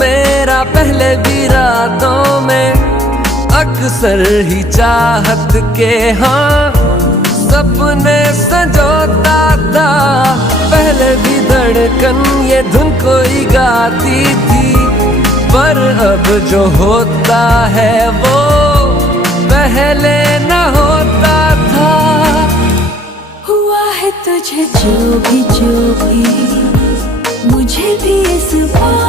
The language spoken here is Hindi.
मेरा पहले भी रातों में अक्सर ही चाहत के हाँ सपने संजोता था। पहले भी धड़कन ये धुन कोई गाती थी, पर अब जो होता है वो पहले न होता था। हुआ है तुझे जो भी मुझे भी इस बात